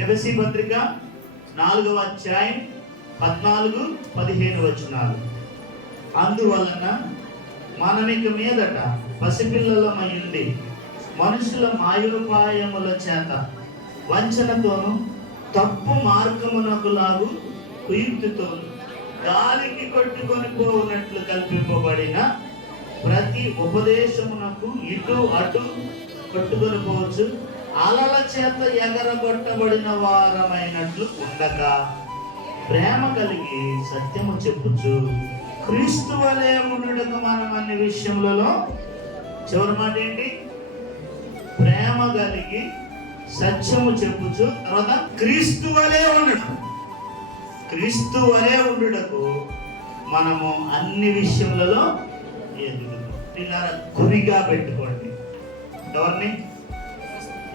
ఎఫెసీ పత్రిక 4వ అధ్యాయం 14-15 వచనాలు. అందువలన మనమిక మీదట పసిపిల్లలమయ్యుండి మనుషుల మాయోపాయముల చేత వంచనతోను తప్పు మార్గమునకులాగు కుయుక్తితోను గాలికి కొట్టుకొని పోవునట్లు కల్పింపబడిన ప్రతి ఉపదేశమునకు ఇటు అటు కొట్టుకొని పోవచ్చు అలల చేత ఎగరగొట్టబడిన వారమైనట్లు ఉండక ప్రేమ కలిగి సత్యము చెప్పుచు క్రీస్తు వలె ఉండుటకు మనం అన్ని విషయములలో, చివరి మాట ఏంటి? ప్రేమ కలిగి సత్యము చెప్పుచు, తర్వాత క్రీస్తు వలె ఉండటం. క్రీస్తు వలె ఉండుటకు మనము అన్ని విషయములలో ఎదుగుతాం. ఇలా గురిగా పెట్టుకోండి.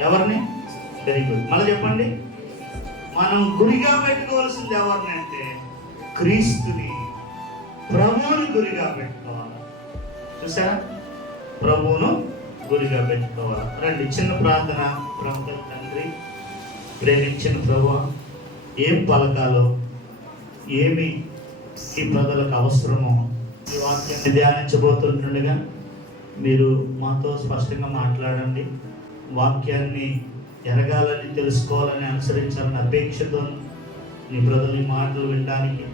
ఎవరిని వెరీ గుడ్. మళ్ళీ చెప్పండి. మనం గురిగా పెట్టుకోవాల్సింది ఎవరిని అంటే క్రీస్తుని, ప్రభువుని గురిగా పెట్టుకోవాలి. చూసారా? ప్రభువును గురిగా పెట్టుకోవాలి. రండి, చిన్న ప్రార్థన. ప్రముఖ తండ్రి, ప్రేమించిన ప్రభువా, ఏం పలకాలో, ఏమి ఈ ప్రజలకు అవసరమో ఈ వాక్యాన్ని ధ్యానించబోతుండగా మీరు మాతో స్పష్టంగా మాట్లాడండి. వాక్యాన్ని ఎరగాలని, తెలుసుకోవాలని, అనుసరించాలని అపేక్షతో నీ ప్రజలు ఈ మాటలు వినడానికి,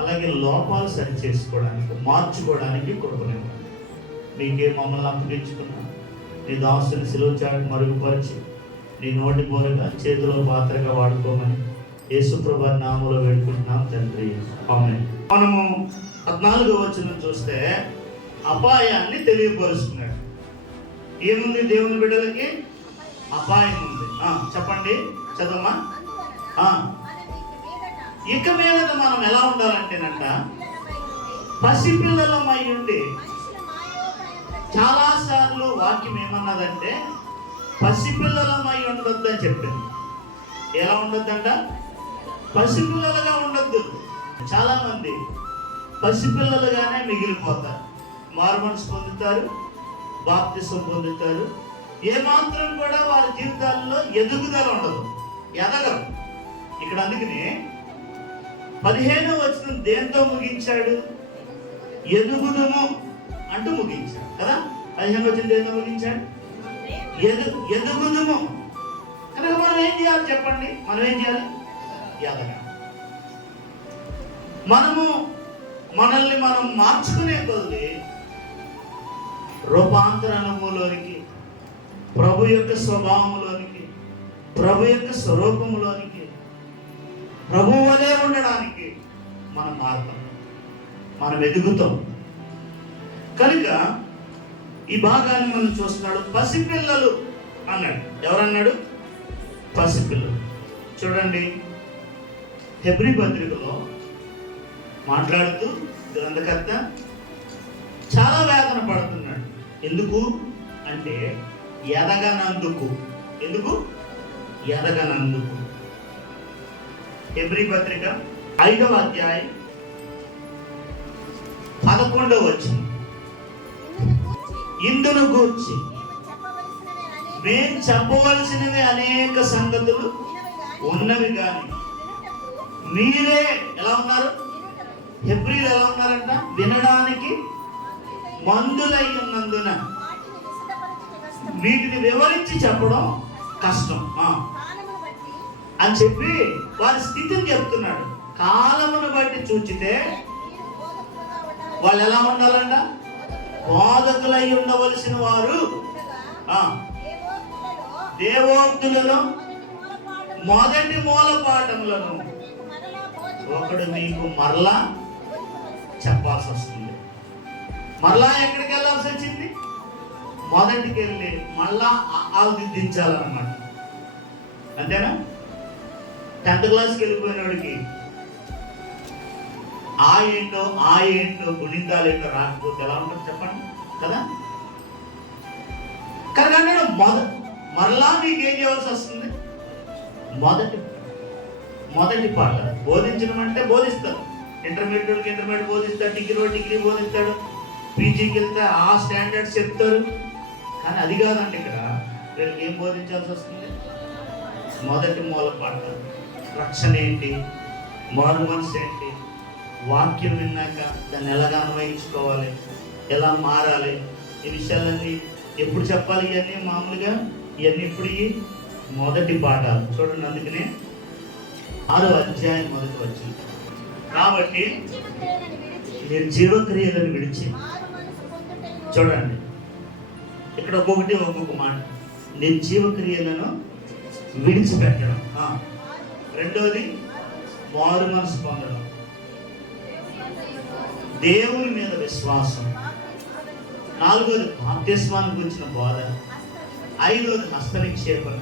అలాగే లోపాలు సరి చేసుకోవడానికి, మార్చుకోవడానికి కృపనివ్వండి. మీకే మమ్మల్ని అప్పగించుకున్నా నీ దాసుని సిలువ చాటు మరుగుపరిచి నీ నోటి బోరగా చేతిలో పాత్రగా వాడుకోమని యేసుప్రభు నామములో వేడుకుంటున్నాం తండ్రి, ఆమేన్. మనము 14వ వచనం చూస్తే అపాయాన్ని తెలియపరుస్తున్నాడు. ఏముంది దేవుని బిడ్డలకి? అపాయం ఉంది. చెప్పండి, చదవమ్మా. ఇక మీదట మనం ఎలా ఉండాలంటేనంట, పసిపిల్లలమై ఉండి. చాలాసార్లు వాక్యం ఏమన్నదంటే పసిపిల్లలమై ఉండొద్దు అని చెప్పింది. ఎలా ఉండొద్దంట? పసిపిల్లలుగా ఉండొద్దు. చాలా మంది పసిపిల్లలుగానే మిగిలిపోతారు. మారుమనసు పొందుతారు, బాప్తిసం పొందుతారు, ఏమాత్రం కూడా వారి జీవితాల్లో ఎదుగుదల ఉండదు, ఎదగరు. ఇక్కడ అందుకనే 15వ వచనం దేంతో ముగించాడు? ఎదుగుదుము అంటూ ముగించాడు కదా. 15వ వచనం దేంతో ముగించాడు? ఎదుగుదుము. కనుక మనం ఏం చేయాలి చెప్పండి? మనం ఏం చేయాలి? ఎదగాలి. మనల్ని మనం మార్చుకునే కొద్ది రూపాంతర అనుభవంలోనికి, ప్రభు యొక్క స్వభావంలోనికి, ప్రభు యొక్క స్వరూపంలోనికి, ప్రభు వలె ఉండడానికి మనం మారుతాం, మనం ఎదుగుతాం. కనుక ఈ భాగాన్ని మనం చూస్తున్నాడు. పసిపిల్లలు అన్నాడు. ఎవరన్నాడు? పసిపిల్లలు. చూడండి, హెబ్రీ పత్రికలో మాట్లాడుతూ గ్రంథకర్త చాలా వేదన పడుతున్నాడు. ఎందుకు అంటే ఎదగనందుకు. ఎందుకు? ఎదగనందుకు. హెబ్రీ పత్రిక 5వ అధ్యాయం 11వ వచనం. ఇందును గూర్చి మేము చెప్పవలసినవి అనేక సంగతులు ఉన్నవి కానీ మీరే ఎలా ఉన్నారు? హెబ్రీలు ఎలా ఉన్నారంట? వినడానికి మందులై ఉన్నందున వీటిని వివరించి చెప్పడం కష్టం అని చెప్పి వారి స్థితిని చెప్తున్నాడు. కాలమును బట్టి చూచితే వాళ్ళు ఎలా ఉండాలంట? బోధకులై ఉండవలసిన వారు దేవోక్తులలో మొదటి మూలపాఠములను ఒకడు మీకు మరలా చెప్పాల్సి వస్తుంది. మరలా ఎక్కడికి వెళ్ళాల్సి వచ్చింది? మొదటికి వెళ్ళి మళ్ళా దిద్దించాలన్నమాట. అంతేనా? 10th క్లాస్కి వెళ్ళిపోయినోడికి ఆ ఏంటో గుణింతాలేంటో రాకపోతే ఎలా ఉంటుంది చెప్పండి కదా. కనుక మరలా మీకు ఏం చేయాల్సి వస్తుంది? మొదటి పాట బోధించడం అంటే బోధిస్తారు. ఇంటర్మీడియట్ బోధిస్తాడు, డిగ్రీ బోధిస్తాడు, పీజీకి వెళ్తే ఆ స్టాండర్డ్స్ చెప్తారు. కానీ అది కాదండి. ఇక్కడ వీళ్ళకి ఏం బోధించాల్సి వస్తుంది? మొదటి మూలపాట. రక్షణ ఏంటి, మారు మనసు ఏంటి, వాక్యం విన్నాక దాన్ని ఎలాగ అన్వయించుకోవాలి, ఎలా మారాలి, ఈ విషయాలన్నీ ఎప్పుడు చెప్పాలి. ఇవన్నీ మామూలుగా ఇవన్నీ ఇప్పుడు ఈ మొదటి పాఠాలు చూడండి. అందుకనే 6వ అధ్యాయం మొదటి వచ్చింది. కాబట్టి నిర్జీవ క్రియలను విడిచి, చూడండి ఇక్కడ ఒక్కొక్క మాట, నిర్జీవ క్రియలను విడిచిపెట్టడం. రెండోది మారు మనసు పొందడం, దేవుని మీద విశ్వాసం, నాలుగోది బాప్తిస్మానికి వచ్చిన బోధ, ఐదోది హస్త నిక్షేపణ,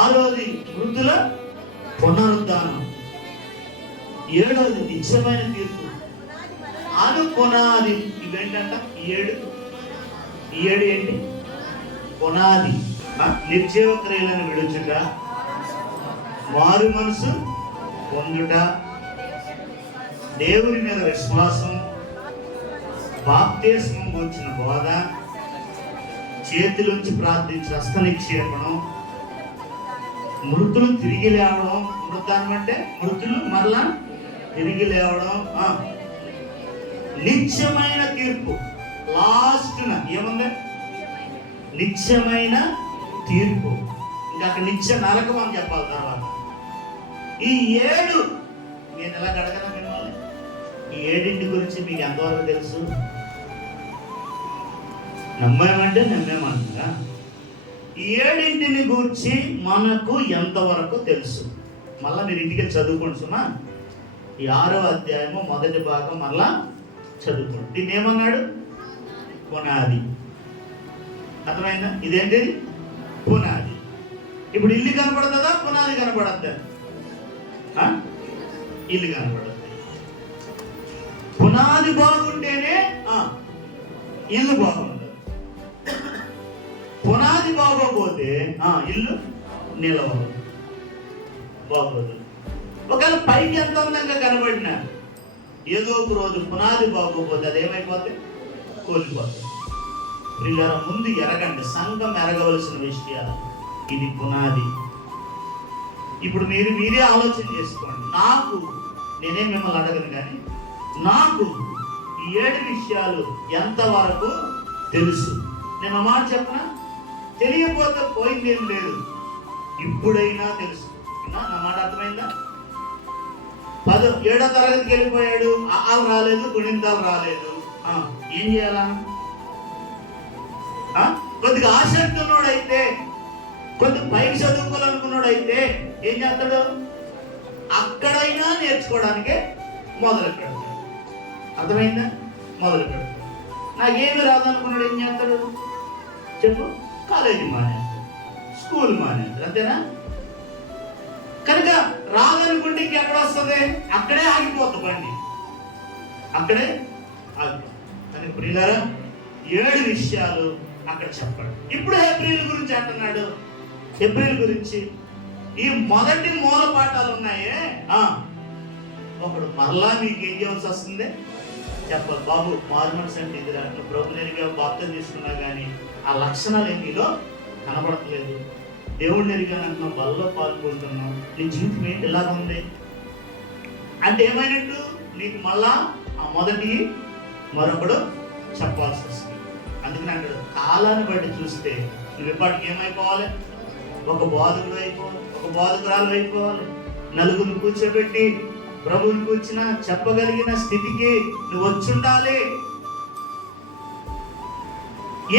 ఆరోది మృతుల పునరుద్ధానం, ఏడోది నిత్యమైన తీర్పు, పునాది. ఇవేంటంట ఈ ఏడు ఏంటి? పునాది. నిర్జీవ క్రియలను విడుచుట, మారు మనసు పొందుట, దేవుని మీద విశ్వాసం, బాప్తిస్మం వచ్చిన బోధ, చేతిలోంచి ప్రార్థించి హస్త నిక్షేపణం, మృతులు తిరిగి లేవడం. మృతానం అంటే మృతులు మరలా తిరిగి లేవడం, నిత్యమైన తీర్పు. లాస్ట్న ఏముంది? నిత్యమైన తీర్పు. ఇంకా అక్కడ నిత్య నరకం అని చెప్పాలి. తర్వాత ఈ 7 నేను ఎలా అడగనా మిమ్మల్ని, ఈ 7 గురించి మీకు ఎంతవరకు తెలుసు? నమ్మేమంటే నమ్మేమంటారా? ఈ 7 గురించి మనకు ఎంతవరకు తెలుసు? మళ్ళా మీరు ఇంటికి చదువుకోండి సుమా. ఈ 6వ అధ్యాయము మొదటి భాగం మళ్ళా చదువుకోండి. దీన్ని ఏమన్నాడు? పునాది. అర్థమైందా? ఇదేంటి? పునాది. ఇప్పుడు ఇల్లు కనపడుతుందా, పునాది కనపడద్దా? ఇల్లు కనపడద్దు. పునాది బాగుంటేనే ఇల్లు బాగుంటుంది. పునాది బాగోపోతే ఇల్లు నిలవదు, బాగోదు. ఒకవేళ పైకి ఎంత అందంగా కనబడినా ఏదో ఒక రోజు పునాది బాగోపోతే అది ఏమైపోతే? కోల్పోతుంది. ప్రియులారా, ముందు ఎరగండి, సంఘం ఎరగవలసిన విషయాలు. ఇది పునాది. ఇప్పుడు మీరే ఆలోచన చేసుకోండి. నేనే మిమ్మల్ని అడగను, కానీ నాకు ఈ 7 విషయాలు ఎంతవరకు తెలుసు? నేను ఆ మాట చెప్పనా? తెలియకపోతే పోయిందేం లేదు, ఇప్పుడైనా తెలుసు. నా మాట అర్థమైందా? 7వ తరగతికి వెళ్ళిపోయాడు, ఆలు రాలేదు, గుణింతాలు రాలేదు, ఏం చేయాలా? కొద్దిగా ఆసక్తి ఉన్నోడైతే, కొద్ది పైకి చదువుకోవాలనుకున్నాడైతే ఏం చేస్తాడు? అక్కడైనా నేర్చుకోవడానికే మొదలు పెడతాడు. అర్థమైందా? మొదలు పెడతాడు. నాకేమి రాదనుకున్నాడు ఏం చేస్తాడు? చెప్పు. కాలేజీ మానేస్తాడు, స్కూల్ మానేస్తాడు. అంతేనా? కనుక రాదనుకుంటే ఇంకెక్కడ వస్తుంది? అక్కడే ఆగిపోతుంది బండి, అక్కడే ఆగిపోతుంది. కానీ ప్రియులారా, 7 విషయాలు అక్కడ చెప్పాడు. ఇప్పుడు ఏప్రిల్ గురించి అంటున్నాడు. ఏప్రిల్ గురించి ఈ మొదటి మూల పాఠాలు ఉన్నాయే, ఒకడు మరలా మీకు ఏం చేయాల్సి వస్తుంది? చెప్పాలి. బాబు, మారు మనసు అంటే ఇది అంటే ప్రభు నెరిగా బాప్తిసం తీసుకున్నా కానీ ఆ లక్షణాలు ఏంటిలో కనబడట్లేదు. దేవుడు నెరిగా అంటున్నావు, బల్లో పాల్గొంటున్నావు, నీ జీవితం ఏంటి ఇలాగ ఉంది అంటే ఏమైనట్టు? నీకు మళ్ళా ఆ మొదటి మరొకడు చెప్పాల్సి వస్తుంది. అందుకని అంటాడు, కాలాన్ని బట్టి చూస్తే నువ్వు ఇప్పటికి ఏమైపోవాలి? ఒక బోధకుడు అయిపోవాలి, ఒక బోధకురాలు అయిపోవాలి. నలుగురిని కూర్చోబెట్టి ప్రభువుని కూర్చున్న చెప్పగలిగిన స్థితికి నువ్వు వచ్చుండాలి.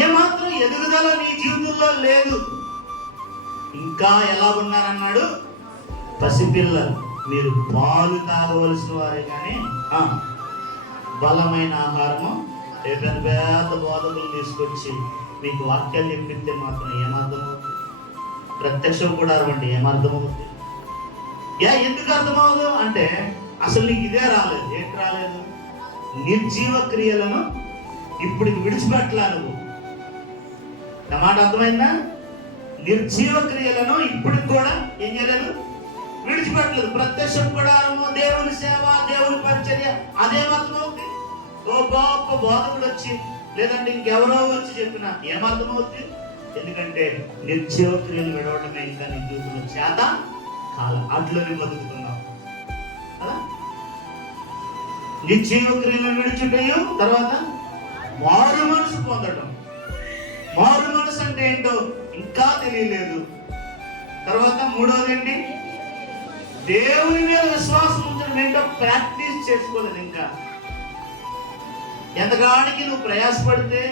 ఏమాత్రం ఎదుగుదల నీ జీవితంలో లేదు, ఇంకా ఎలా ఉన్నారన్నాడు? పసిపిల్లలు. మీరు పాలు తాగవలసిన వారే కానీ బలమైన ఆహారము పెద్ద పెద్ద బోధకులు తీసుకొచ్చి మీకు వాక్యాలు చెప్పితే మాత్రం ఏమర్థమవుతుంది? ప్రత్యక్ష కూడా అవ్వండి, ఏమర్థమవుతుంది? ఎందుకు అర్థమవుదు అంటే అసలు నీకు ఇదే రాలేదు. ఏంటి రాలేదు? నిర్జీవ క్రియలను ఇప్పుడు విడిచిపెట్టలా నువ్వు. నా మాట అర్థమైందా? నిర్జీవ క్రియలను ఇప్పుడు కూడా ఏం చేయలేదు? విడిచిపెట్టలేదు. ప్రత్యక్ష గుడారము, దేవుని సేవ, దేవుని పరిచర్య అదేమర్థమవుతుంది? ఓ గొప్ప బోధకుడు వచ్చి లేదంటే ఇంకెవరో వచ్చి చెప్పినా ఏమర్థమవుతుంది? ఎందుకంటే నిత్యోక్రియలు విడవటమే ఇంకా నీ జీవితంలో చేత కాలం, అట్లనే బతుకుతున్నావు కదా. నిత్యోక్రియలను విడిచిపోయి తర్వాత మారు మనసు పొందడం. మారు మనసు అంటే ఏంటో ఇంకా తెలియలేదు. తర్వాత మూడవది ఏంటి? దేవుని మీద విశ్వాసం ఉంచడం ఏంటో ప్రాక్టీస్ చేసుకోలేదు ఇంకా. ఎంతకాడికి నువ్వు ప్రయాసపడితే,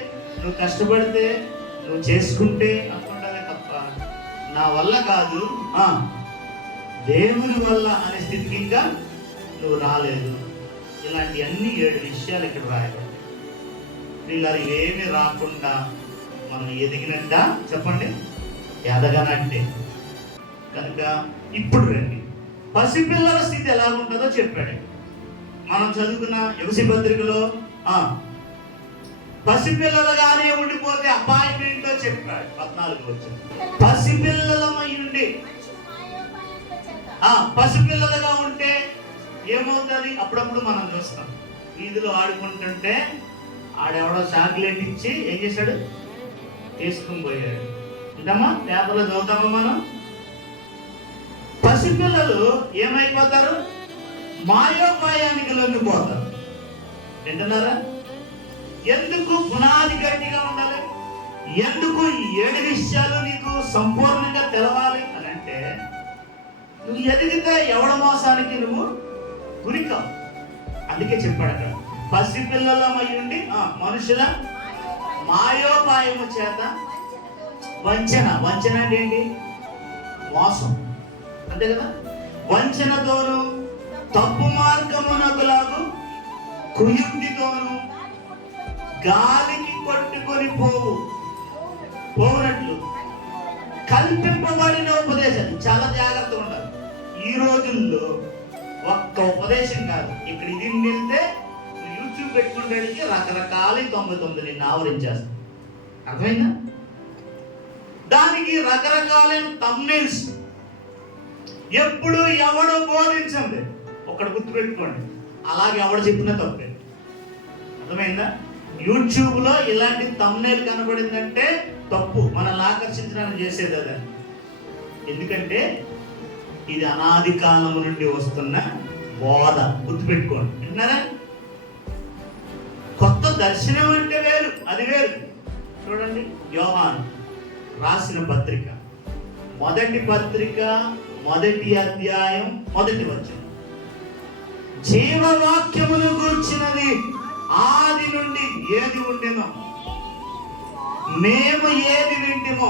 నువ్వు కష్టపడితే, నువ్వు చేసుకుంటే అనుకుంటానే తప్ప నా వల్ల కాదు, దేవుని వల్ల అనే స్థితికి ఇంకా నువ్వు రాలేదు. ఇలాంటి అన్ని 7 విషయాలు ఇక్కడ రాయబడ్డాయి. ఇలా ఇవేమి రాకుండా మనం ఎదిగినట్ట చెప్పండి, ఎదగనట్టే. కనుక ఇప్పుడు రండి, పసిపిల్లల స్థితి ఎలా ఉంటుందో చెప్పాడు. మనం చదువుకున్న ఎఫెసీ పత్రికలో పసిపిల్లలుగానే ఉండిపోతే అపాయం ఏంటో చెప్పాడు. 14 వచ్చింది. పసిపిల్లలమై ఉండి పసిపిల్లలుగా ఉంటే ఏమవుతుంది? అప్పుడప్పుడు మనం చూస్తాం, వీధిలో ఆడుకుంటుంటే ఆడెవడో చాక్లెట్ ఇచ్చి ఏం చేశాడు? తీసుకుని పోయాడు. ఉంటామా? పేపర్లో చదువుతామా మనం? పసిపిల్లలు ఏమైపోతారు? మాయోపాయానికి లొంగిపోతారు. వింటున్నారా? ఎందుకు పునాది గట్టిగా ఉండాలి? ఎందుకు ఈ 7 విషయాలు నీకు సంపూర్ణంగా తెలవాలి అని అంటే, నువ్వు ఎదిగితే ఎవడ మోసానికి నువ్వు గురికావు. అందుకే చెప్పాడు అక్కడ, పసిపిల్లలమై ఉండి మనుషుల మాయోపాయము చేత వంచన. వంచన అంటే ఏంటి? మోసం, అంతే కదా. వంచనతోను తప్పు మార్గమునకులాగు కుయుక్తితోను గాలికి కొట్టుకొని పోవునట్లు కల్పింపబడిన ఉపదేశాలు. చాలా జాగ్రత్తగా ఉండాలి. ఈ రోజుల్లో ఒక్క ఉపదేశం కాదు, ఇక్కడ ఇది వెళ్తే యూట్యూబ్ పెట్టుకునేటికి రకరకాల 99 నిన్ను ఆవరించేస్తాను. అర్థమైందా? దానికి రకరకాలైన థంబ్నెయిల్స్. ఎప్పుడు ఎవడో బోధించండి, ఒకటి గుర్తుపెట్టుకోండి, అలాగే ఎవడు చెప్పినా తప్పే. అర్థమైందా? యూట్యూబ్లో ఇలాంటి థంబ్నెయిల్ కనబడిందంటే తప్పు, మనల్ని ఆకర్షించడానికి చేసేది అదే. ఎందుకంటే ఇది అనాది కాలం నుండి వస్తున్న బోధ. గుర్తుపెట్టుకోండి, వింటున్నారా? కొత్త దర్శనం అంటే వేరు, అది వేరు. చూడండి, యోహాను రాసిన పత్రిక, మొదటి పత్రిక, 1వ అధ్యాయం 1వ వచనం. జీవవాక్యమును గూర్చినది ఆది నుండి ఏది ఉండెనో, మేము ఏది వింటిమో,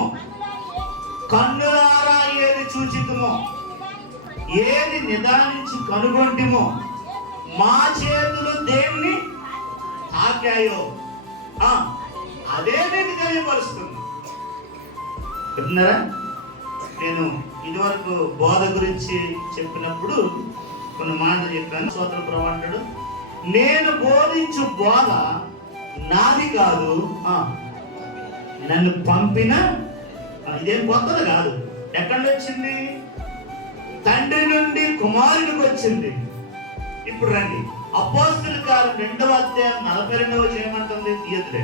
కన్నులారా ఏది చూచితుమో, ఏది నిదానించి కనుగొంటిమో, మా చేతులు దేవుని తాకాయో అదే మీకు తెలియపరుస్తుంది. చెప్తున్నారా? నేను ఇదివరకు బోధ గురించి చెప్పినప్పుడు కొన్ని మాటలు చెప్పాను. సోదర ప్రభు అంటాడు, నేను బోధించు బోధ నాది కాదు, నన్ను పంపిన. ఇదేం కొత్తది కాదు. ఎక్కడి వచ్చింది? తండ్రి నుండి కుమారుడికి వచ్చింది. ఇప్పుడు రండి, అపోస్తలుల కార్యం 2వ అధ్యాయం 42వ చేయమంటుంది. తీయదులే.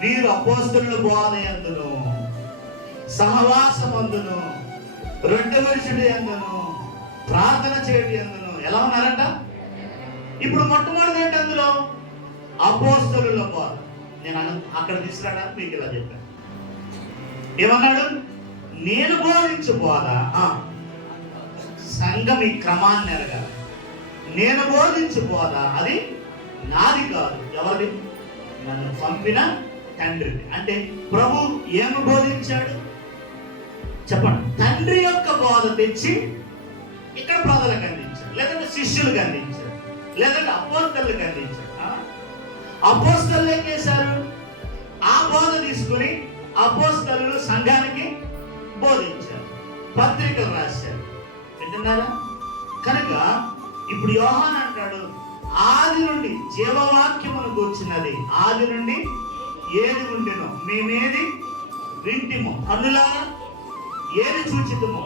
వీరు అపోస్తలుల బోధ యందును, సహవాసమందును, రొట్టె విరుచుట యందును, ప్రార్థన చేయడం యందును ఎలా ఉన్నారంట? ఇప్పుడు మొట్టమొదటి ఏంటి అందులో? అపోస్తలుల బోధ. నేను అక్కడ తీసుకురావడానికి మీకు ఇలా చెప్పాను. ఏమన్నాడు? నేను బోధించు బోధ సంఘం ఈ క్రమాన్ని ఎరగాలి. నేను బోధించు బోధ అది నాది కాదు, ఎవరిది? నన్ను పంపిన తండ్రిది. అంటే ప్రభు ఏమి బోధించాడు చెప్పండి? తండ్రి యొక్క బోధ తెచ్చి ఇక్కడ ప్రజలకు అందించాడు, లేదంటే శిష్యులకు అందించాడు, లేదంటే అపోస్తలులకు అందించాడు. అపోస్తలు ఏం చేశారు? ఆ బోధ తీసుకుని అపోస్తలు సంఘానికి బోధించారు, పత్రికలు రాశారు. వింటున్నారా? కనుక ఇప్పుడు యోహాను అంటాడు, ఆది నుండి జీవవాక్యమును కూర్చున్నది, ఆది నుండి ఏది ఉండెనో, మేమేది వింటిమో, కన్నులారా ఏది చూచితమో,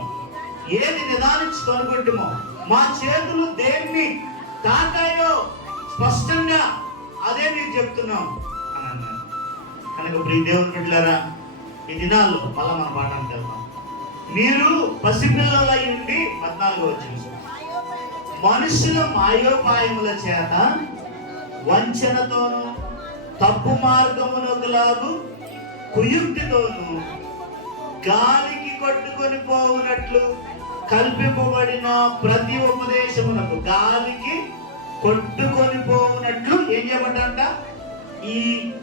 ఏది నిదానించి కనుగొంటిమో, మా చేతులు దేన్ని తాకాయో స్పష్టంగా అదే మీకు చెప్తున్నాం అని అన్నారు. కనుక ప్రియ దేవుని బిడ్డలారా, ఈ దినాల్లో మళ్ళా మన పాఠానికి వెళ్తాం. మీరు పసిపిల్లలై ఉండి 14వ వచనం, మనుషుల మాయోపాయముల చేత వంచనతోను తప్పు మార్గమునకు లాగు కుయుక్తితోను గాలికి కొట్టుకొని పోవునట్లు కల్పింపబడిన ప్రతి ఉపదేశమునకు, గాలికి కొట్టుకొని పోవునట్లు ఏం చేయబడ్డంట, ఈ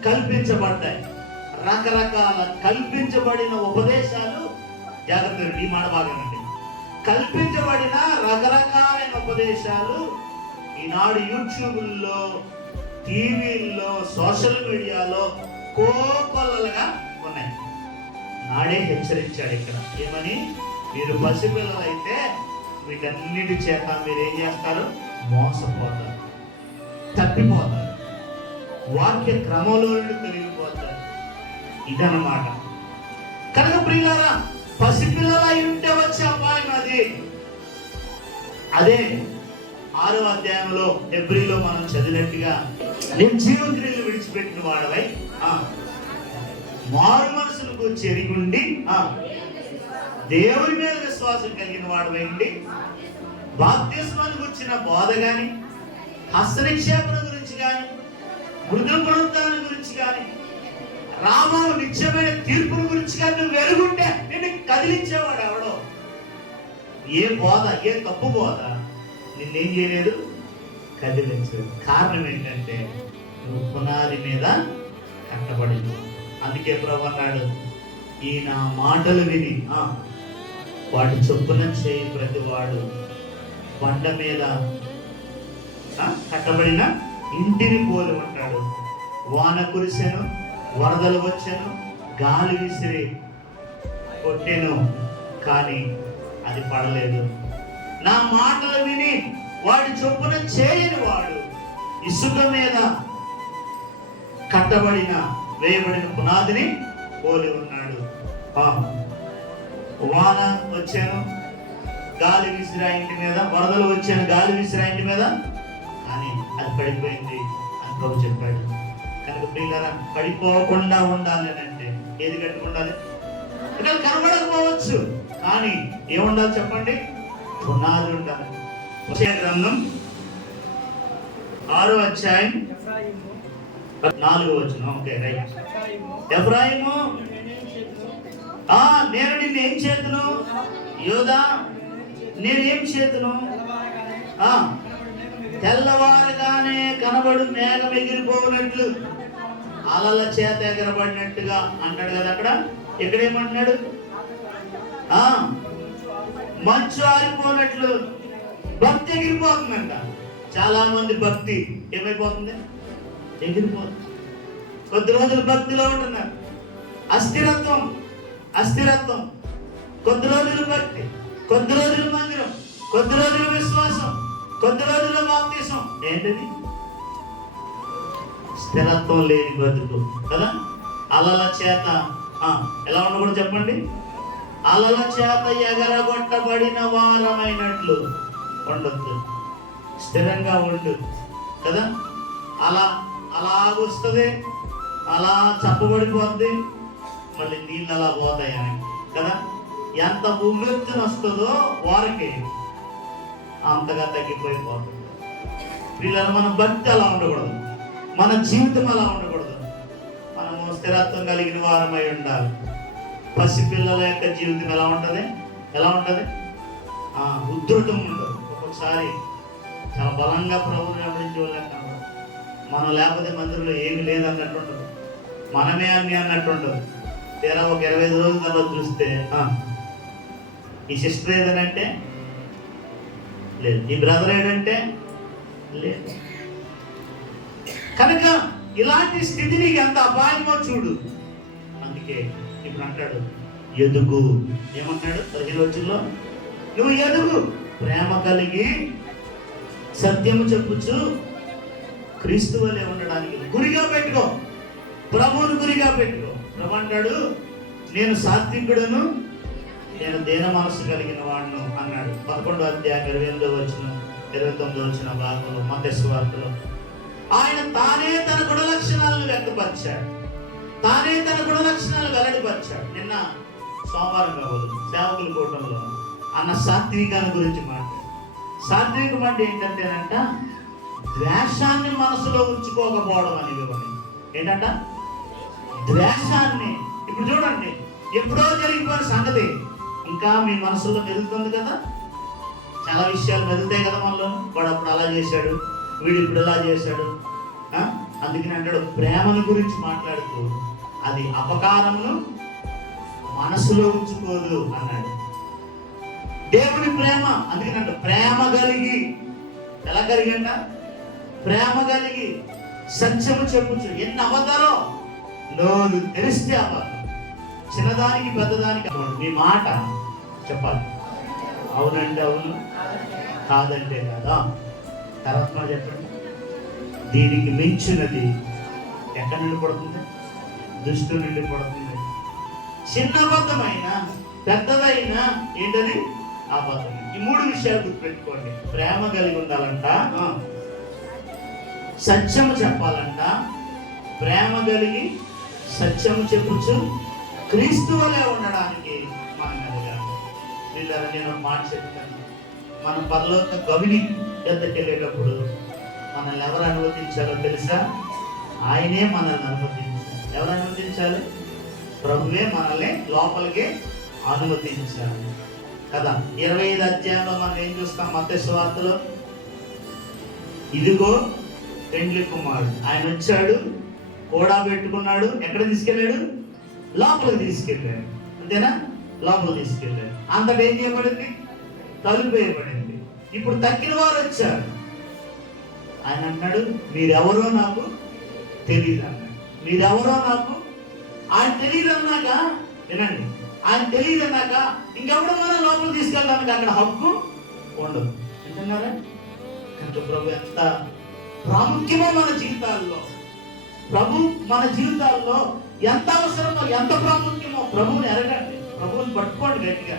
కల్పించబడ్డాయి రకరకాల కల్పించబడిన ఉపదేశాలు. జాగ్రత్తగా ఈ మాట బాగానండి. కల్పించబడిన రకరకాలైన ఉపదేశాలు ఈనాడు యూట్యూబ్లో, టీవీల్లో, సోషల్ మీడియాలో కోకొల్లలుగా ఉన్నాయి. నాడే హెచ్చరించాడు ఇక్కడ ఏమని, మీరు పసిపిల్లలైతే వీటన్నిటి చేత మీరు ఏం చేస్తారు, మోసపోతారు, తప్పిపోతారు, వాక్య క్రమంలో తొలగిపోతారు. ఇదన్నమాట. కనుక ప్రియులారా, పసిపిల్లలై ఉంటే వచ్చే అపాయం అది. అదే 6వ అధ్యాయంలో హెబ్రీలో మనం చదివినట్టుగా, నేను జీవక్రియలు విడిచిపెట్టిన వాడవై మారు మనసులకు చెరిగుండి దేవుని మీద విశ్వాసం కలిగిన వాడవై ఉండి బాప్తిస్మానికి వచ్చిన బోధ గాని, హస్తనిక్షేపణ గురించి కానీ, మృదు పునరుద్ధానం గురించి కానీ, రామో నిత్యమైన తీర్పుల గురించి కానీ నువ్వు వెలుగుంటే నిన్ను కదిలించేవాడు ఎవడో. ఏ బోధ, ఏ తప్పు బోధ నిన్నేం చేయలేదు, కదిలించలేదు. కారణం ఏంటంటే నువ్వు పునాది మీద కట్టబడింది. అందుకే ప్రభు అన్నాడు, ఈ నా మాటలు విని వాటి చొప్పున చేయి ప్రతివాడు బండ మీద కట్టబడిన ఇంటిని పోలి ఉంటాడు. వాన కురిసెను, వరదలు వచ్చెను, గాలి విసిరి కొట్టెను, కానీ అది పడలేదు. నా మాటలు విని వాడి చొప్పున చేయని వాడు ఇసుక మీద కట్టబడిన, వేయబడిన పునాదిని పోలి ఉన్నాడు. వాన వచ్చాను, గాలి విసిరా ఇంటి మీద, వరదలు వచ్చాను, గాలి విసిరా ఇంటి మీద, కానీ అది పడిపోయింది అని ప్రభు చెప్పాడు. కనుక ప్రియులారా, పడిపోకుండా ఉండాలి అంటే ఏది కట్టుకుండాలి? ఇక్కడ కనబడకపోవచ్చు, కానీ ఏముండాలి చెప్పండి? పునాది ఉండాలి. గ్రంథం 6వ అధ్యాయం 4వ వచనం. Okay, right. ఎఫ్రాయిము, నేను నిన్ను ఏం చేతును, యోధా నేనేం చేతును, తెల్లవారుగానే కనబడు మేఘం ఎగిరిపోనట్లు, అలల చేత ఎగరబడినట్టుగా అన్నాడు కదా అక్కడ. ఎక్కడేమంటున్నాడు? మంచు ఆరిపోనట్లు భక్తి ఎగిరిపోతుందంట. చాలా మంది భక్తి ఏమైపోతుంది, ఎగిరిపోతుంది. కొద్ది రోజులు భక్తిలో ఉంటున్నారు, అస్థిరత్వం, కొద్ది రోజులు భక్తి, కొద్ది రోజులు మందిరం, కొద్ది రోజులు విశ్వాసం, కొద్ది రోజులు బాప్తిసం. ఏంటిది? స్థిరత్వం లేని బతుకు కదా. అలల చేత ఎలా ఉండకూడదు చెప్పండి? అలల చేత ఎగరగొట్టబడిన వారమైనట్లు ఉండొద్దు, స్థిరంగా ఉండు కదా. అలాగొస్తుంది, అలా చప్పబడిపోద్ది, మళ్ళీ నీళ్ళు అలా పోతాయని కదా. ఎంత ఉవ్వెత్తున వస్తుందో వారికి అంతగా తగ్గిపోయిపోతుంది. వీళ్ళని మన భక్తి అలా ఉండకూడదు, మన జీవితం అలా ఉండకూడదు. మనము స్థిరత్వం కలిగిన వారమై ఉండాలి. పసిపిల్లల యొక్క జీవితం ఎలా ఉంటుంది? ఉధృతం ఉండదు. ఒక్కొక్కసారి చాలా బలంగా ప్రభువుని వెంబడించే వాళ్ళకి కనబడదు. మనం లేకపోతే మందిరంలో ఏమి లేదన్నట్టు ఉండదు, మనమే అన్ని అన్నట్టు ఉండదు. తీరా ఒక 25 రోజుల తర్వాత చూస్తే ఈ సిస్టర్ ఏదనంటే లేదు, ఈ బ్రదర్ ఏదంటే లేదు. కనుక ఇలాంటి స్థితి నీకు ఎంత అపాయమో చూడు. అందుకే ఇప్పుడు అంటాడు, ఎదుగు. ఏమంటాడు 15 రోజుల్లో? నువ్వు ఎదుగు, ప్రేమ కలిగి సత్యము చెప్పుచు క్రీస్తు వలె ఉండడానికి గురిగా పెట్టుకో, ప్రభువును గురిగా పెట్టుకో. ప్రభు అంటాడు, నేను సాత్వికుడును, నేను దీన మనసు కలిగిన వాడును అన్నాడు. 11వ అధ్యాయం 28వ వచనం 29వ వచన భాగంలో మత్తయి సువార్తలో ఆయన తానే తన గుణ లక్షణాలను వ్యక్తపరిచాడు. తానే తన గుణ లక్షణాలు వెల్లడిపరిచాడు. నిన్న సోమవారం కాబోదు సేవకుల కూటంలో అన్న సాత్వికాన్ని గురించి మాట్లాడు. సాత్వికం అంటే ఏంటంటేనంట ద్వేషాన్ని మనసులో ఉంచుకోకపోవడం అనేవి. ఏంటంట ద్వేషాన్ని. ఇప్పుడు చూడండి, ఎప్పుడో జరిగిపోయిన సంగతి ఇంకా మీ మనసులో మెదులుతుంది కదా. చాలా విషయాలు మెదులుతాయి కదా మనలో. వాడు అప్పుడు అలా చేశాడు, వీడు ఇప్పుడు ఇలా చేశాడు. అందుకని అంటాడు ప్రేమను గురించి మాట్లాడుతూ అది అపకారమును మనసులో ఉంచుకోదు అన్నాడు. దేవుని ప్రేమ అందుకని అంటే ప్రేమ కలిగి, ఎలా కలిగంట? ప్రేమ కలిగి సత్యము చెప్పుచు. ఎన్ని అబద్ధాలో నోరు తెరిస్తే అబద్ధం. చిన్నదానికి పెద్దదానికి మీ మాట చెప్పాలి. అవునంటే అవును, కాదంటే కదా. తర్వాత చెప్పండి. దీనికి మించినది ఎక్కడి నుండి పడుతుంది? దుష్టు నుండి పడుతుంది. చిన్న అబద్ధమైన పెద్దదైనా ఏంటది? అబద్ధం. ఈ మూడు విషయాలు గుర్తుపెట్టుకోండి. ప్రేమ కలిగి ఉండాలంట, సత్యము చెప్పాలంట, ప్రేమ కలిగి సత్యము చెప్పుచు క్రీస్తు వలె ఉండడానికి మనం ఎదగాలి. వీళ్ళని నేను మాట చెప్తాను. మనం పరలోక గవిని ఎద్దకు వెళ్ళేటప్పుడు మనల్ని ఎవరు అనుమతించాలో తెలుసా? ఆయనే మనల్ని అనుమతించాలి. ఎవరు అనుమతించాలి? ప్రభువే మనల్ని లోపలికి అనుమతించాలి కదా. 25 అధ్యాయంలో మనం ఏం చూస్తాం? మత్తయి సువార్తలో ఇదిగో పెండ్లి కుమారుడు, ఆయన వచ్చాడు, కూడా పెట్టుకున్నాడు. ఎక్కడ తీసుకెళ్ళాడు? లోపలికి తీసుకెళ్ళాడు. అంతేనా? లోపలికి తీసుకెళ్ళాడు. అంతటా ఏం చేయబడింది? తలుపు వేయబడింది. ఇప్పుడు తక్కిన వారు వచ్చారు. ఆయన అన్నాడు మీరెవరో నాకు తెలియదు అన్నాడు. మీరెవరో నాకు ఆయన తెలియదు అన్నాక, వినండి, ఆయన తెలియదు అన్నాక ఇంకెవడో మనం లోపల తీసుకెళ్ళడానికి అక్కడ హక్కు ఉండదు. వింటున్నారా? అంటే ప్రభు ఎంత ప్రాముఖ్యమో మన జీవితాల్లో, ప్రభు మన జీవితాల్లో ఎంత అవసరమో, ఎంత ప్రాముఖ్యమో ప్రభువుని ఎరగండి. ప్రభువుని పట్టుకోండి గట్టిగా.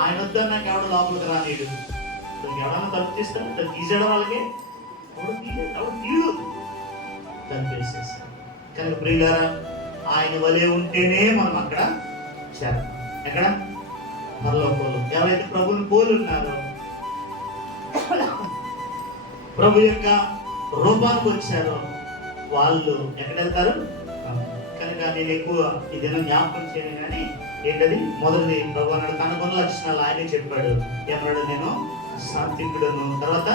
ఆయన వద్దన్నాక ఎవడు లోపలికి రానేడు. ఎవడన్నా తలుపు తీస్తాడు, తీసేయడం వాళ్ళకి తీయడు, తలుపేసేస్తాడు. కనుక ప్రియులారా, ఆయన వలె ఉంటేనే మనం అక్కడ చేరతాం. ఎక్కడ? పరలోకంలో. ఎవరైతే ప్రభువుని పోలి ఉన్నారో, ప్రభు యొక్క రూపానికి వచ్చారో వాళ్ళు ఎక్కడ వెళ్తారు? కనుక నేను ఎక్కువ ఈ దినం జ్ఞాపకం చేయను. కానీ ఏంటది? మొదటిది ప్రభు అన్నాడు తన గుణ లక్షణాలు ఆయనే చెప్పాడు. ఏమన్నాడు? నేను సాత్వికుడును, తర్వాత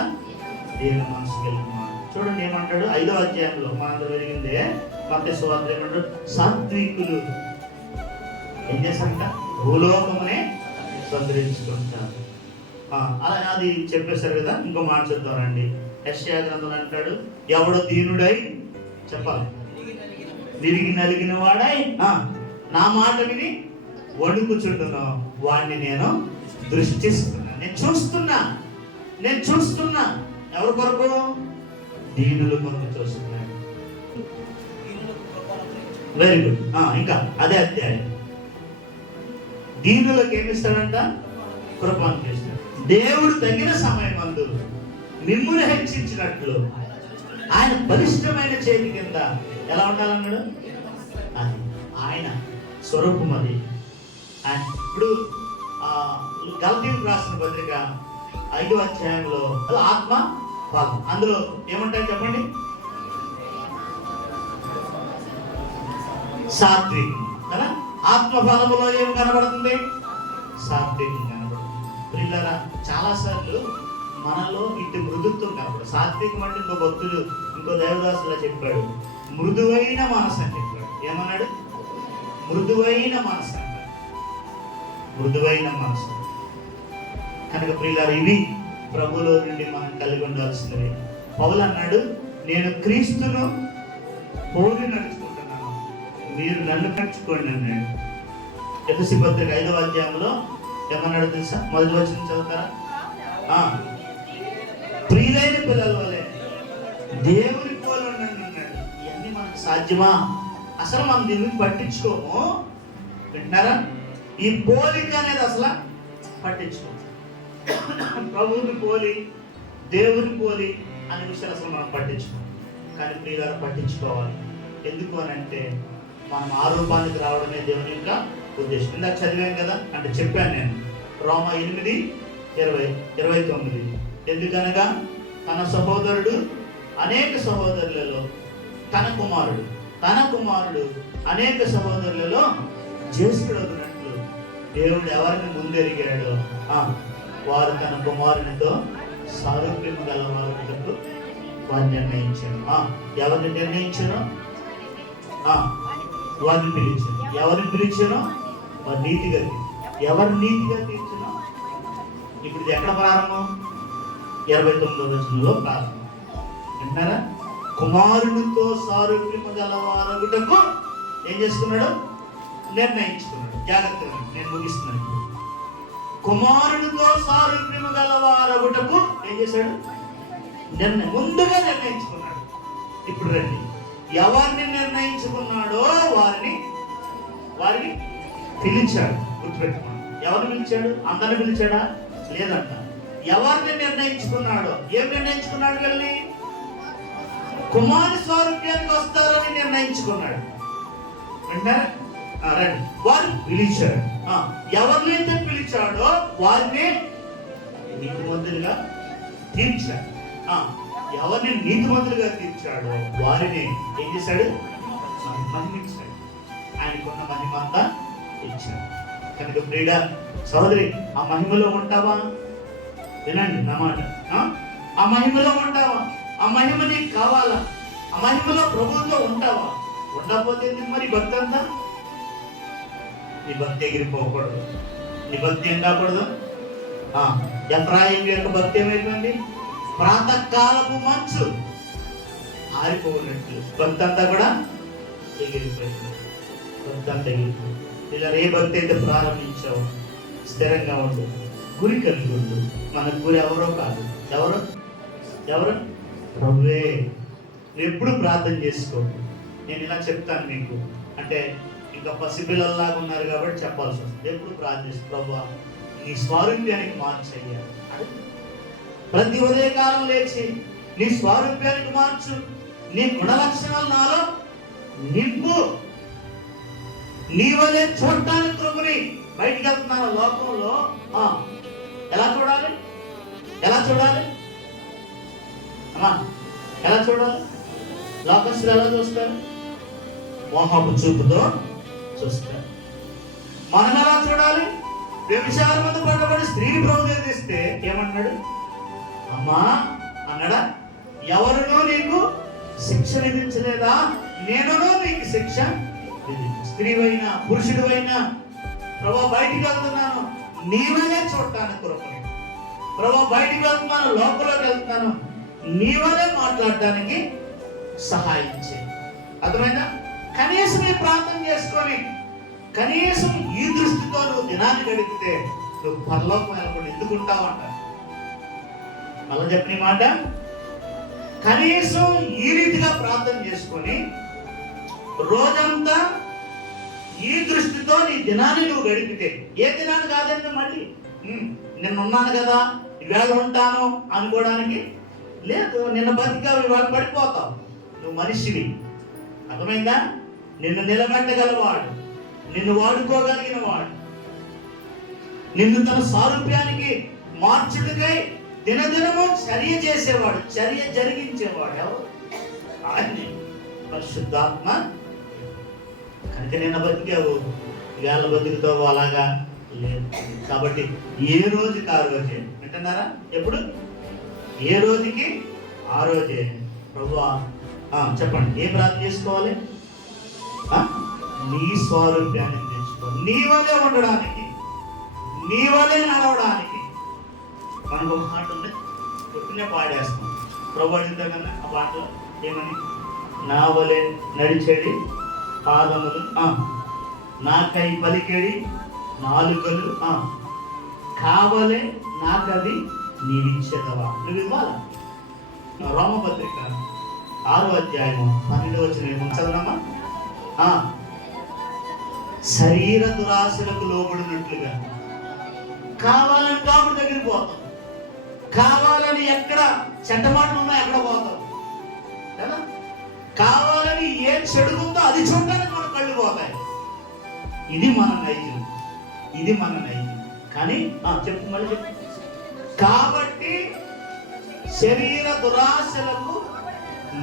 దేవుని మనసు కలిగినాను. చూడండి ఏమంటాడు 5వ అధ్యాయంలో మనందరూ వెలిగిందే మత్తయి సువార్త. ఏమంటాడు? సాత్వికులు ఏం చేస్తారంట? భూలోకమునే సంతరించుకుంటారు. అలా అది చెప్పేశారు కదా. ఇంకో మాట చెప్తారండి. యెషయా గ్రంథంలో అంటాడు ఎవడో దీనుడై, చెప్పాలి, విరిగి నలిగిన వాడై నా మాట విని వణుకుచుండును వాడిని నేను దృష్టిస్తున్నా. నేను చూస్తున్నా. ఎవరి కొరకు? దీనుల కొరకు చూస్తున్నాడు. Very good. ఇంకా అదే అధ్యాయం. దీనులకు ఏమిస్తాడంట? కృపను చేస్తాడు. దేవుడు తగిన సమయం అందు మిమ్మును హెచ్చించినట్లు ఆయన బలిష్టమైన చేతి కింద ఎలా ఉండాలన్నాడు? అది ఆయన స్వరూపం. అది ఆయన. ఇప్పుడు గలతీయులకు రాసిన పత్రిక 5వ అధ్యాయంలో ఆత్మ భాగం. అందులో ఏమంటారు చెప్పండి? సాత్వికం కదా. ఆత్మ ఫలములో ఏం కనబడుతుంది? సాత్వికం కనబడుతుంది. ప్రియులారా, చాలాసార్లు మనలో ఇటు మృదుత్వం కనబడు. సాత్వికం అంటే ఇంకో భక్తుడు, ఇంకో దేవదాసులా చెప్పాడు మృదువైన మనసు అని చెప్పాడు. ఏమన్నాడు? మృదువైన మనసు అంటాడు. మృదువైన మనసు. కనుక ప్రియులారా, ఇవి ప్రభులో నుండి మనం కలిగి ఉండాల్సినవి. పౌలు అన్నాడు నేను క్రీస్తును పోలి నడుచుకుంటున్నాను, మీరు నన్ను నడుచుకోండి అన్నాడు. ఎఫెసీ పత్రిక 5వ అధ్యాయంలో ఏమన్నాడు తెలుసా? మొదటి వచనం చదువుతారా? ప్రియులైన పిల్లల వలె దేవుని పోలి ఉండండి అన్నాడు. ఇవన్నీ మనకు సాధ్యమా? అసలు మనం దీన్ని పట్టించుకోము. వింటున్నారా? ఈ పోలిక అనేది అసలు పట్టించుకోము. ప్రభువుని పోలి, దేవుని పోలి అనే విషయాలు అసలు మనం పట్టించుకోం. కానీ ప్రియులారా, పట్టించుకోవాలి. ఎందుకు అని అంటే మనం ఆ రూపానికి రావడమే దేవుని యొక్క ఉద్దేశం. ఇందాక చదివాను కదా, అంటే చెప్పాను నేను, రోమా 8:29. ఎందుకనగా తన సహోదరుడు అనేక సహోదరులలో తన కుమారుడు అనేక సహోదరులలో జ్యేష్ఠుడగునట్లు దేవుడు ఎవరిని ముందెరిగాడో వారు తన కుమారునితో సారూప్యము గలవారు వారిని నిర్ణయించాను. ఎవరిని నిర్ణయించాను? వారిని పిలిచాను. ఎవరిని పిలిచానో వారి నీతిగా ఎవరు నీతిగా తీర్చునో. ఇప్పుడు ఇది ఎక్కడ ప్రారంభం? 29వ వచనంలో ప్రారంభం. వింటారా? కుమారునితో సారూప్యము గలవారగుటకు ఏం చేసుకున్నాడు? నిర్ణయించుకున్నాడు. జాగ్రత్తగా నేను ముగిస్తున్నాను. కుమారునితో సారూప్యము గలవారగుటకు ఏం చేశాడు? ముందుగా నిర్ణయించుకున్నాడు. ఇప్పుడు రండి, ఎవరిని నిర్ణయించుకున్నాడో వారిని పిలిచాడు. గుర్తుపెట్టుకోండి, ఎవరిని పిలిచాడు? అందరిని పిలిచాడా? లేదంట. ఎవరిని నిర్ణయించుకున్నాడో, ఏం నిర్ణయించుకున్నాడు? వెళ్ళి కుమారుని స్వరూప్యానికి వస్తారని నిర్ణయించుకున్నాడు. వింటారా? రండి, వారిని పిలిచాడు. ఎవరినైతే పిలిచాడో వారిని నీతిమంతులుగా తీర్చాడు. ఎవరిని నీతిమంతులుగా తీర్చాడో వారిని ఏం చేశాడు? మహిమించాడు. ఆయనకున్న మహిమ అంతా ఇచ్చాడు. కనుక ప్రియుడ సహోదరి, ఆ మహిమలో ఉంటావా? వినండి నా మాట. ఆ మహిమలో ఉంటావా? ఆ మహిమ నీకు కావాలా? ఆ మహిమలో ప్రభువుతో ఉంటావా? ఉండకపోతే మరి భక్తి అంతా? నీ భక్తి ఎగిరిపోకూడదు. నీ భక్తి ఏం కాకూడదు? ఎఫ్రాయిం యొక్క భక్తి ఏమైపోయింది? ప్రాతకాలపు మంచు ఆరిపోయినట్లు భక్తి అంతా కూడా ఎగిరిపోయింది. భక్తి అంతా ఎగిరిపోయింది. ఇలా ఏ భక్తి అయితే ప్రారంభించావు స్థిరంగా ఉండు, గురి కలిగి ఉండు. మన గురి ఎవరో కాదు. ఎవరు? ప్రభువే. ఎప్పుడు ప్రార్థన చేసుకో. నేను ఇలా చెప్తాను మీకు, అంటే ఇంకా పసిపిల్లల్లాగా ఉన్నారు కాబట్టి చెప్పాల్సి వస్తుంది. ఎప్పుడు ప్రార్థిస్తూ ప్రభువా నీ స్వారూప్యానికి మార్చయ్యా. ప్రతి ఉదయకాలం లేచి నీ స్వారూప్యానికి మార్చు, నీ గుణలక్షణాలు నాలో నింపు, నీ వలే చూడటానికి కృపని. బయటికి వెళ్తున్నాను లోకంలో, ఎలా చూడాలి? ఎలా చూడాలి లోకస్తులు ఎలా చూస్తారు? మోహపు చూపుతో చూస్తారు. మనం ఎలా చూడాలి? వ్యభిచారం ముందు పడ్డబడి స్త్రీని ప్రభుత్వం తీస్తే ఏమన్నాడు? అమ్మా అన్నాడా? ఎవరునో నీకు శిక్ష విధించలేదా? నేనునో నీకు శిక్ష విధించు. స్త్రీవైనా పురుషుడివైనా ప్రభు బయటికి వెళ్తున్నాను నీవనే చూడటానికి కృపని. ప్రభు బయటికి వెళ్తున్నాను, లోపలికి వెళ్తున్నాను, నీవనే మాట్లాడటానికి సహాయం చేయి. అర్థమైందా? కనీసం ఈ ప్రార్థన చేసుకొని కనీసం ఈ దృష్టితో నువ్వు దినాన్ని గడిపితే నువ్వు పరలోకం వెళ్ళకుండా ఎందుకుంటావంట. మళ్ళా చెప్పిన మాట, కనీసం ఈ రీతిగా ప్రార్థన చేసుకొని రోజంతా ఈ దృష్టితో నీ దినాన్ని నువ్వు గడిపితే, ఏ దినాన్ని కాదండి మళ్ళీ నిన్న ఉన్నాను కదా ఇవాళ ఉంటాను అనుకోవడానికి లేదు. నిన్న బతికావు, ఇవాళ పడిపోతావు. నువ్వు మనిషివి. అర్థమైందా? నిన్ను నిలబెట్టగలవాడు, నిన్ను వాడుకోగలిగిన వాడు, నిన్ను తన సారూప్యానికి మార్చుడికై దినదినము చర్య చేసేవాడు, చర్య జరిగించేవాడు ఎవరు? ఆయన్ని పరిశుద్ధాత్మ. కనుక నిన్న బతికావు, ఇవాళ బతుకుతావు అలాగా లేదు. కాబట్టి ఏ రోజుకి ఆ రోజే. వింటున్నారా? ఎప్పుడు? ఏ రోజుకి ఆ రోజే. ప్రభువా చెప్పండి, ఏ ప్రార్థన చేసుకోవాలి? నీ స్వరూప్యాన్ని తెచ్చుకో, నీ వలే ఉండడానికి, నీ వలే నడవడానికి. మనకు ఒక పాట ఉంది, పొద్దున్నే పాడేస్తాం. ప్రభు అడిగితే కన్నా ఆ పాటలో ఏమని? నా వలే నడిచేడి పాదములు, నాకై పలికేడి నాలుకలు, కావలే నాకది నీవిచ్చేదవా. నువ్వు ఇవ్వాలా? రోమపత్రిక 6వ అధ్యాయము 12వ వచనం చదవమ్మా. శరీర దురాశలకు లోబడినట్లుగా కావాలని డాక్టర్ దగ్గరికి పోతాం, కావాలని ఎక్కడ చెడ్డ మాటలు ఉన్నా ఎక్కడ పోతాం కదా, కావాలని ఏ చెడు ఉందో అది చూడడానికి మన కళ్ళు పోతాం. ఇది మన నైజం, ఇది మన నైజం. కానీ చెప్పు, మళ్ళీ చెప్పు. కాబట్టి శరీర దురాశలకు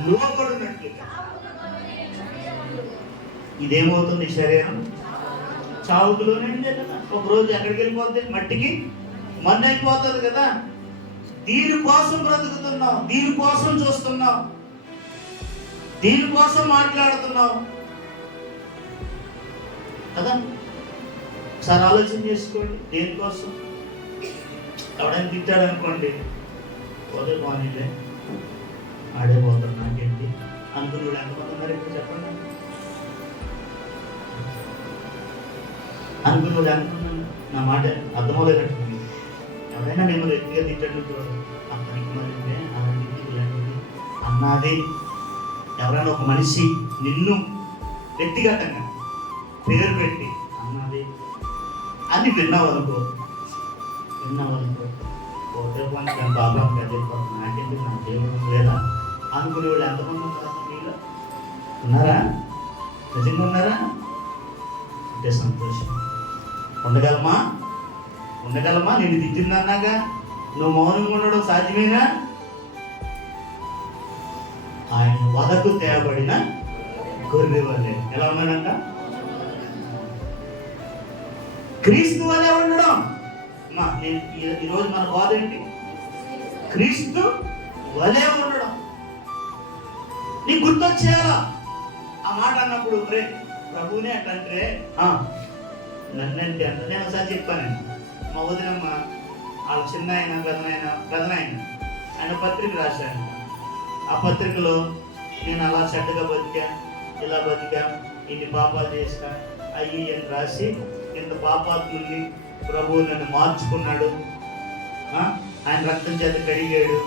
లోబడినట్లుగా ఇదేమవుతుంది? శరీరం చావుకులోనే కదా. ఒక రోజు ఎక్కడికి వెళ్ళిపోతుంది? మట్టికి మన్ను అయిపోతుంది కదా. దీనికోసం బ్రతుకుతున్నావు, దీనికోసం చూస్తున్నావు, దీనికోసం మాట్లాడుతున్నావు కదా. ఒకసారి ఆలోచన చేసుకోండి. దేనికోసం? ఎవడైనా తిట్టాడు అనుకోండి, పోతే బాగానే ఆడే పోతాడు, నాకేంటి అనుకుని ఎంతమంది ఉన్నారు ఇప్పుడు చెప్పండి? అనుకుని ఎంతమంది? నా మాట అర్థమవులేనట్టుంది. ఎవరైనా మేము వ్యక్తిగా తిట్టండి, అతనికి మరి అలాంటిది ఇలాంటిది అన్నది. ఎవరైనా ఒక మనిషి నిన్ను వ్యక్తిగతంగా పేరు పెట్టి అన్నది అని విన్నావనుకో, పోతే పోనీ బాబా వెళ్ళిపోతుంది, నాకేంటి నా దేవుడు లేదా అనుకునే వాళ్ళు ఎంతమంది ఉన్నారు మీలో? ఉన్నారా? నిజంగా ఉన్నారా? అంటే సంతోషం. ఉండగలమా? నిన్ను తిట్టిందన్నాగా నువ్వు మౌనంగా ఉండడం సాధ్యమేనా? ఆయన వదకు తేబడిన గొర్రె వలె ఎలా ఉన్నాడంట? క్రీస్తు వలె ఉండడం. ఈరోజు మన బాధ ఏంటి? క్రీస్తు వలె ఉండడం. నీకు గుర్తొచ్చేయాలా ఆ మాట అన్నప్పుడు? రే ప్రభువునే అంటే నన్నంటే అంట. నేను ఒకసారి చెప్పానండి, మా వదినమ్మ వాళ్ళ చిన్న ఆయన పెదనాయన ఆయన పత్రిక రాశాను. ఆ పత్రికలో నేను అలా చెడ్డగా బతికా, ఇలా బతికా, ఇన్ని పాపాలు చేసిన అయ్యి అని రాసి, ఇంత పాపాత్ముల్ని ప్రభువు నన్ను మార్చుకున్నాడు, ఆయన రక్తం చేత కడిగాడు,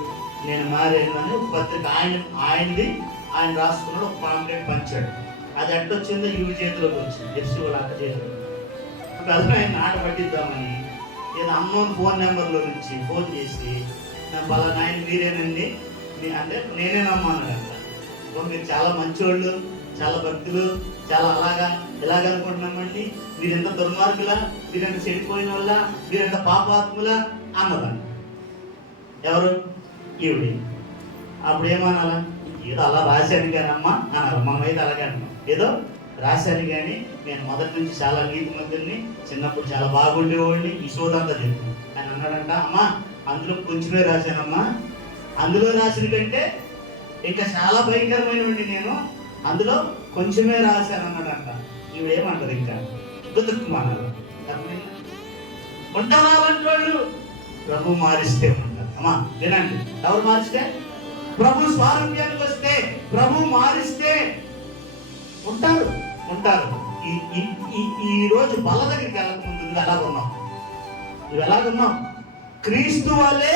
నేను మారాను అని పత్రిక ఆయనది ఆయన రాసుకున్నాడు. ఒక పాంప్లెట్ పంచాడు. అది ఎట్టొచ్చిందో ఇవి చేతిలోకి వచ్చింది, ఎఫ్సి వాళ్ళ అక్క చేతిలో. ఆయన ఆట పట్టిద్దామని ఏదో అన్నోన్ ఫోన్ నెంబర్లో నుంచి ఫోన్ చేసి, పలానా ఆయన మీరేనండి అంటే నేనే నమ్మన్నాడంట. మీరు చాలా మంచివాళ్ళు, చాలా భక్తులు, చాలా ఇలాగనుకుంటున్నామండి, మీరెంత దుర్మార్గులా, మీరెంత చెడిపోయిన వాళ్ళ, మీరెంత పాపాత్ములా అన్నదంట. ఎవరు? ఈవిడి. అప్పుడు ఏమనాలా? ఏదో అలా రాశాను కానీ అమ్మ అన్నారు. మనం అయితే అలాగే అంటున్నాం, ఏదో రాశాను కానీ నేను మొదటి నుంచి చాలా నీతిమంతుల్ని, చిన్నప్పుడు చాలా బాగుండేవాడిని, ఈ సోదంతా చెప్తాను. ఆయన అన్నాడంట, అమ్మా అందులో కొంచెమే రాశానమ్మా, అందులో రాసిన కంటే ఇంకా చాలా భయంకరమైనవండి, నేను అందులో కొంచెమే రాశాను అన్నాడంట. ఇవేమంటారు? ఇంకా బతుకుమానాలు ఉంటారా అలాంటి వాళ్ళు? ప్రభు మారిస్తే ఉంటారు. అమ్మా వినండి, ఎవరు మారిస్తే? ప్రభు స్వారూప్యానికి వస్తే, ప్రభు మారిస్తే ఉంటారు. ఈ రోజు బల దగ్గరికి వెళ్ళకముందు నువ్వు ఎలాగున్నావు? నువ్వు ఎలాగున్నావు? క్రీస్తు వలె.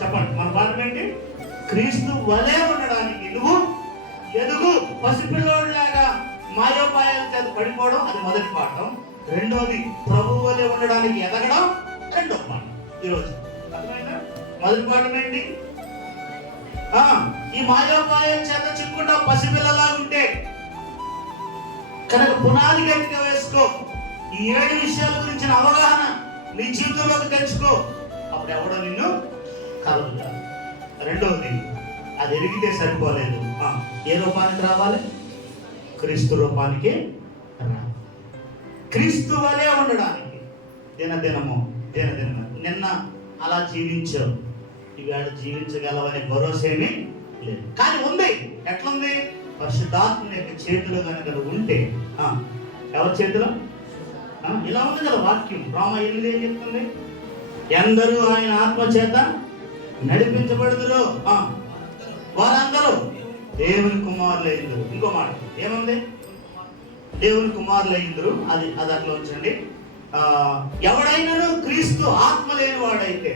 చెప్పండి, మన పాఠం ఏంటి? క్రీస్తు వలె ఉండడానికి నువ్వు ఎదుగు. పసిపిల్లోడిలాగా మాయోపాయాల చేత పడిపోవడం అది మొదటి పాఠం. రెండోది ప్రభు వలె ఉండడానికి ఎదగడం రెండో పాఠం. ఈరోజు అర్థమైందా? మొదటి పాఠం ఏంటి? ఈ మాయోపాయాల చేత చిక్కుండా పసిపిల్లలా ఉంటే కనుక పునాది గట్టిగా వేసుకో. ఈ 7 విషయాల గురించిన అవగాహన నీ జీవితంలోకి తెచ్చుకో. అప్పుడు ఎవడో నిన్ను కలుగుతాడు. రెండవది, అది ఎరిగితే సరిపోలేదు. ఏ రూపానికి రావాలి? క్రీస్తు రూపానికి రావాలి. క్రీస్తు వలె ఉండడానికి దినదినము. నిన్న అలా జీవించావు, ఈవేళ జీవించగలవనే భరోసేమీ లేదు. కానీ ఉంది. ఎట్లుంది? పరిశుద్ధాత్మ యొక్క చేతిలో కనుక ఉంటే. ఎవరి చేతిలో? ఇలా ఉంది కదా వాక్యం. రోమ 8 ఏం చెప్తుంది? ఎందరూ ఆయన ఆత్మ చేత నడిపించబడుదురు, వారందరూ దేవుని కుమారులు అయిందరు. ఇంకో మాట ఏముంది? దేవుని కుమారులు అయిందరు. అది అట్లా ఉంచండి. ఎవడైనాను క్రీస్తు ఆత్మ లేని వాడైతే.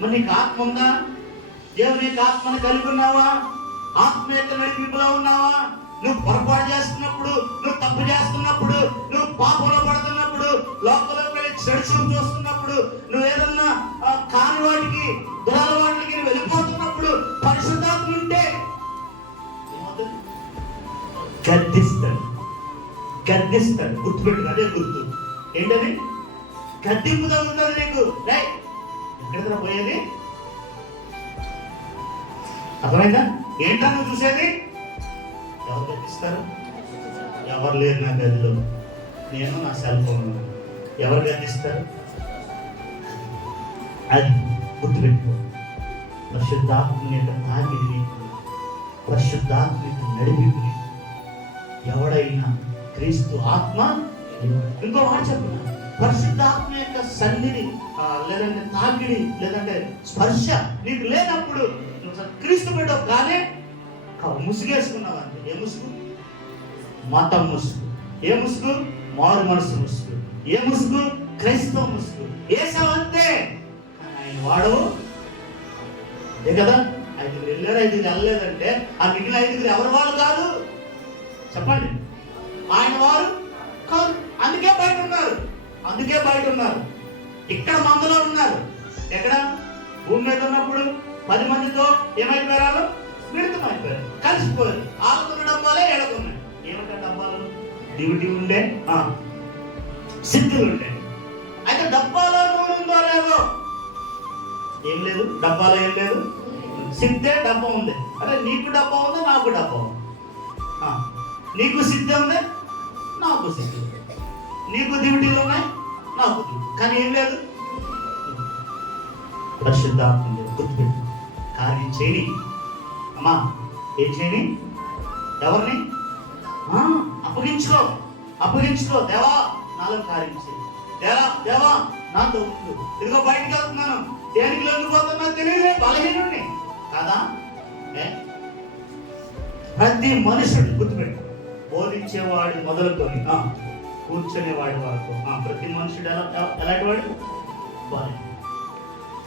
మరి నీకు ఆత్మ ఉందా? దేవుని యొక్క ఆత్మను కలిగి ఉన్నావా? ఆత్మ యొక్క నడిపింపులో ఉన్నావా? నువ్వు పొరపాటు చేస్తున్నప్పుడు, నువ్వు తప్పు చేస్తున్నప్పుడు, నువ్వు పాపంలో పడుతున్నప్పుడు, లోపలికి వెళ్ళి చెడు చూస్తున్నప్పుడు, నువ్వు ఏదన్నా కాని వాటికి దురలవాటికి వెళ్ళిపోతున్నప్పుడు పరిశుద్ధాత్మ ఉంటే గద్దిస్తాడు. గద్దిస్తాడు. గుర్తుపెట్టు, అదే గుర్తు. ఏంటది? గద్దింపు తగ్గుతుంది నీకు. ఎక్కడ పోయేది? అర్థమైందా? ఏంటో నువ్వు చూసేది? ఎవరు గద్దిస్తారు? ఎవరు లేరు నా గదిలో, నేను నా సెల్ ఫోన్. ఎవరు గద్దిస్తారు? అది గుర్తుపెట్టుకో. పరిశుద్ధాత్మ యొక్క తాకిడిని, పరిశుద్ధాత్మ యొక్క నడిపి, ఎవడైనా క్రీస్తు ఆత్మ. ఇంకో మాట చెప్తున్నా, పరిశుద్ధాత్మ యొక్క సన్నిధి లేదంటే తాకిడి లేదంటే స్పర్శ నీకు లేనప్పుడు క్రీస్తు బిడ్డ కానీ ముసుగేసుకున్నావు అంతే. ఏ ముసుగు? మతం ముసుగు. ఏ ముసుగు? మారు మనసు ముసుగు. ఏ ముసుగు? క్రైస్తవ ముసుగు. ఏసావు అంతే. ఆయన వాడవు ఏ కదా. 5 వెళ్ళారు, 5 వెళ్ళలేదంటే ఆ మిగిలిన 5 ఎవరి వాళ్ళు కాదు? చెప్పండి. ఆయన వారు కాదు. అందుకే బయట ఉన్నారు. అందుకే బయట ఉన్నారు. ఇక్కడ మందులో ఉన్నారు. ఎక్కడ? భూమి మీద ఉన్నప్పుడు 10 మందితో ఏమైపోయారు? మిళితం అయిపోయారు, కలిసిపోయారు. ఆకున్న డబ్బాలే ఏడుకున్నాయి. ఏమిటా డబ్బాలు? డ్యూటీ ఉండే, సిద్ధులు ఉండే. అయితే డబ్బాలో నూనె ఉందో లేదో? ఏం లేదు. డబ్బాలో ఏం లేదు. సిద్ధే డబ్బా ఉంది. అరే నీకు డబ్బా ఉంది, నాకు డబ్బా ఉంది. నీకు సిద్ధి ఉంది, నాకు సిద్ధి. నీకు డ్యూటీలు ఉన్నాయి, నాకు కానీ ఏం లేదు. పరిశుద్ధాత్మ గుర్తుపెట్టు. కార్యం చేయని అమ్మా. ఏం చేయని? ఎవరిని? అప్పగించుకో. అప్పగించుకో. దేవా నాలో కార్యం చేయి. దేవా నాతో ఉండు. ఇదిగో బయటకు వెళ్తున్నాను, దేనికి లొంగిపోతున్నా తెలియదు, బలహీనుడిని కాదా? ప్రతి మనుషుడు గుర్తుపెట్టు. బోధించేవాడు మొదలుకొని కూర్చునేవాడి వరకు ప్రతి మనుషుడు ఎలాంటి వాడు?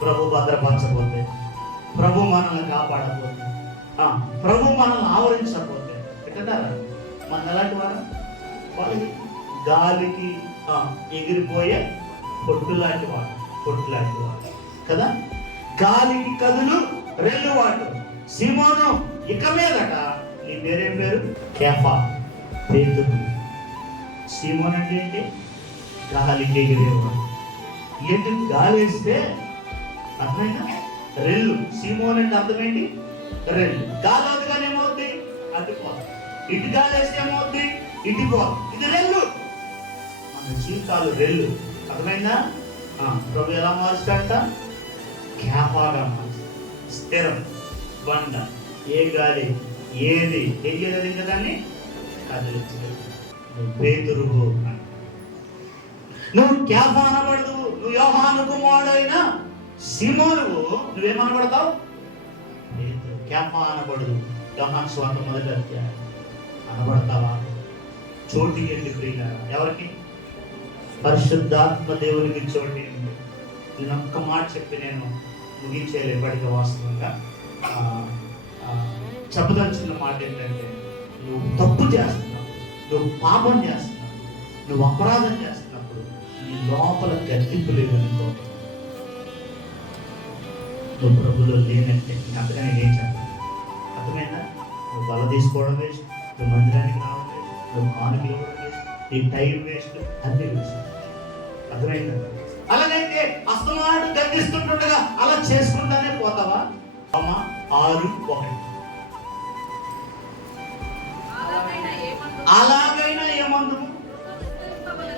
ప్రభు భద్రపరచకపోతే, ప్రభు మనల్ని కాపాడకపోతే, ప్రభు మనల్ని ఆవరించకపోతే ఎక్కడారా మన ఎలాంటి వాడు? వాళ్ళకి గాలికి ఎగిరిపోయే పొట్టులాంటి వాడు. పొట్టులాంటి వాడు కదా. గాలికి కదులు రెల్లువాడు. సీమోను ఇక మీదట నీ పేరేం పేరు? కేఫా, పేతురు. సీమోన్ అంటే ఏంటి? గాలికి ఎగిరేవాడు. ఏంటి? గాలి వేస్తే అర్థమైనా రెల్లు. సీమోన్ అంటే అర్థమేంటి? రెల్లు. గాలి వదిగానే ఏమవుద్ది? అడ్డుపోదు. ఇటు గాలి వేస్తే ఏమవుద్ది? ఇటుపోదు. ఇది రెల్లు. మన జీవితాలు రెల్లు. అర్థమైందా? ప్రభు ఎలా మారుస్తాడంట? కేఫాగా మారుస్తాడు. స్థిరం బండ. ఏ గాలి ఏది ఏం చేయలేదు ఇంకా దాన్ని కదిలించలేదు. నువ్వు పేతురు. నువ్వు కేఫా అనబడదు. నువ్వు యోహాను కుమారుడైన సీమోనువు. నువ్వేమనబడతావు? పేతురు. కేఫా అనబడదు. యోహాను సువార్త 1వ అధ్యాయం అనబడతావా? చోటికి వెళ్ళి ప్రియులారా. ఎవరికి? పరిశుద్ధాత్మ దేవునికి చోటి. నేను ఒక్క మాట చెప్పి నేను ముగించేయాలి. ఎప్పటికీ వాస్తవంగా చెప్పదలుచున్న మాట ఏంటంటే, నువ్వు తప్పు చేస్తున్నావు, నువ్వు పాపం చేస్తున్నావు, నువ్వు అపరాధం చేస్తున్నప్పుడు నీ లోపల గద్దింపు లేదనుకో, నువ్వు ప్రభులో లేనంటే. అంతగా నేనేం చెప్పాను? అర్థమైందా? నువ్వు బల తీసుకోవడం వేస్ట్, నువ్వు మందిరానికి రావడం వేస్ట్, నువ్వు కానుకలు ఇవ్వడం వేస్ట్, నీ టైం వేస్ట్, అన్ని వేస్ట్. అర్థమైందా? అలాగైతే అస్తమాటు గద్దిస్తుండగా అలా చేసుకుంటానే పోతావా? 6:1 అలాగైనా ఏమందు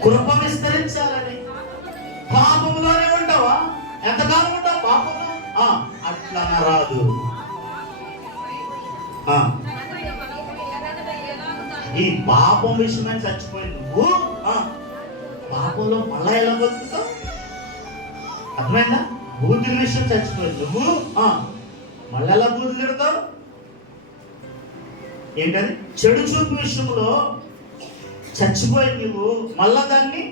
కృప విస్తరించాలని పాపంలోనే ఉంటావా? ఎంతకాలం ఉంటావు పాపంలో? అట్లా రాదు. ఈ పాపం విషయమని చచ్చిపోయింది నువ్వు పాపంలో మళ్ళా ఎలా బతుకుతావు? అర్థమైందా? బూతుల విషయం చచ్చిపోయింది నువ్వు మళ్ళీ ఎలా బూతులు తిడతావు? ఏంటది? చెడు చూపు విషయంలో చచ్చిపోయింది నువ్వు, మళ్ళా దాన్ని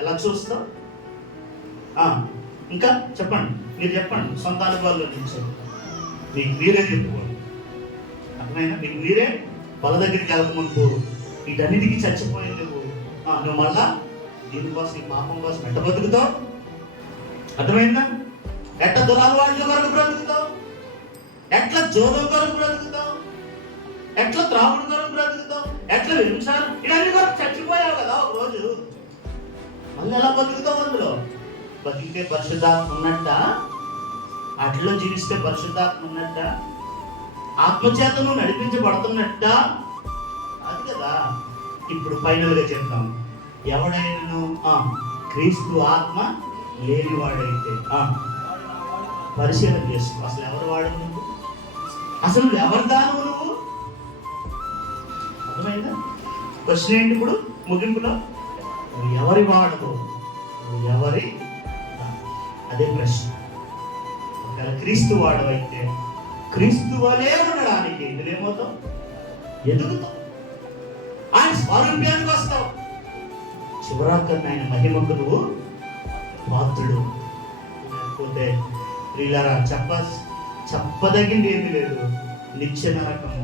ఎలా చూస్తావు? ఇంకా చెప్పండి, మీరు చెప్పండి. సొంత అనుభవాల్లో నుంచి మీకు మీరే చెప్పుకోండి. అర్థమైనా? మీకు మీరే వాళ్ళ దగ్గరికి వెళ్ళకముందు వీటన్నిటికీ చచ్చిపోయింది నువ్వు మళ్ళా దీనికోసం, ఈ పాపం కోసం ఎట్ట బతుకుతావు? అర్థమైందా? ఎట్ట దురలవాట్ల కొరకు బ్రతుకుతావు? ఎట్లా జోదం కొరకు బ్రతుకుతావు? ఎట్లా త్రాగుడు కొరకు బ్రతుకుతావు? ఎట్లా వ్యభిచారం, ఇవన్నీ కొరకు చచ్చిపోతావు. మళ్ళీ ఎలా బతుకుతావు? అందులో బతికితే పరిశుద్ధాత్మ ఉన్నట్ట, అట్లా జీవిస్తే పరిశుద్ధాత్మ ఉన్నట్ట, ఆత్మచేతను నడిపించబడుతున్నట్ట, అది కదా. ఇప్పుడు ఫైనల్గా చెప్తాం, ఎవడైనా క్రీస్తు ఆత్మ లేనివాడైతే పరిశీలన చేసుకో. అసలు ఎవరు వాడు నువ్వు? అసలు నువ్వు ఎవరి దానవు నువ్వు? అర్థమైందా? క్వశ్చన్ ఏంటి ఇప్పుడు ముగింపులో? నువ్వు ఎవరి వాడవు? నువ్వు ఎవరి? అదే ప్రశ్న. ఒకవేళ క్రీస్తు వాడు అయితే క్రీస్తు వలే ఉండడానికి ఎందులేమవుతావు? ఎదుగుతావు, ఆయన స్వరూప్యానికి వస్తావు. చివరాకన్నా ఆయన మహిమకు నువ్వు పాత్రుడు. లేకపోతే ప్రియులారా, చెప్పదగింది ఏమీ లేదు. నిత్య నరకము,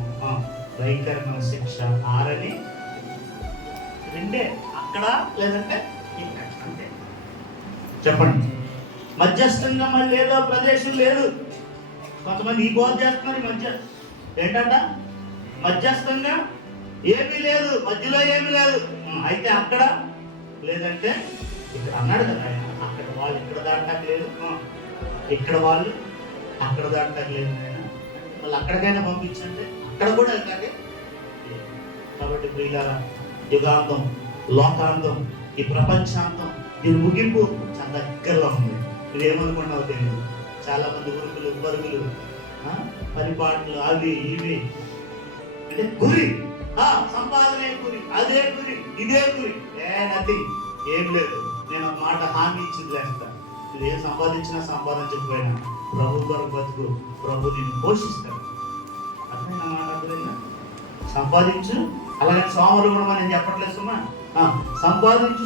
భయంకరమైన శిక్ష, ఆరని రెండే, అక్కడ లేదంటే ఇక్కడ, అంతే. చెప్పండి. మధ్యస్థంగా మళ్ళీ ఏదో ప్రదేశం లేదు. కొంతమంది ఈ బోధ చేస్తున్నారు. ఈ మధ్య ఏంటంట, మధ్యస్థంగా ఏమీ లేదు, మధ్యలో ఏమీ లేదు. అయితే అక్కడ లేదంటే ఇక్కడ అన్నాడు కదా ఆయన. అక్కడ వాళ్ళు ఇక్కడ దాటాక లేదు, ఇక్కడ వాళ్ళు అక్కడ దాటాక లేదు. ఆయన వాళ్ళు అక్కడికైనా పంపించంటే అక్కడ కూడా వెళ్తాకే. కాబట్టి ప్రియులారా, యుగాంతం, లోకాంతం, ఈ ప్రపంచాంతం, దీని ముగింపు చాలా దగ్గరలో ఉంది. ఇది ఏమనుకున్నావు తెలియదు. చాలా మంది ఉరుకులు పరుగులు, పరిపాట్లు, అవి ఇవి అంటే గురి, సంపాదనే గురి, అదే గురి, ఇదే గురి. నథింగ్, ఏం లేదు. నేను ఒక మాట హామీ ఇచ్చింది లేస్తా. నువ్వు ఏం సంపాదించకపోయినా ప్రభు కొరకు బతుకు, ప్రభు నిన్ను పోషిస్తాడు. అర్థమైనా మాట? అర్థమైనా? సంపాదించు. అలాగే సోమరు కూడా నేను చెప్పట్లేదు సుమా. సంపాదించు,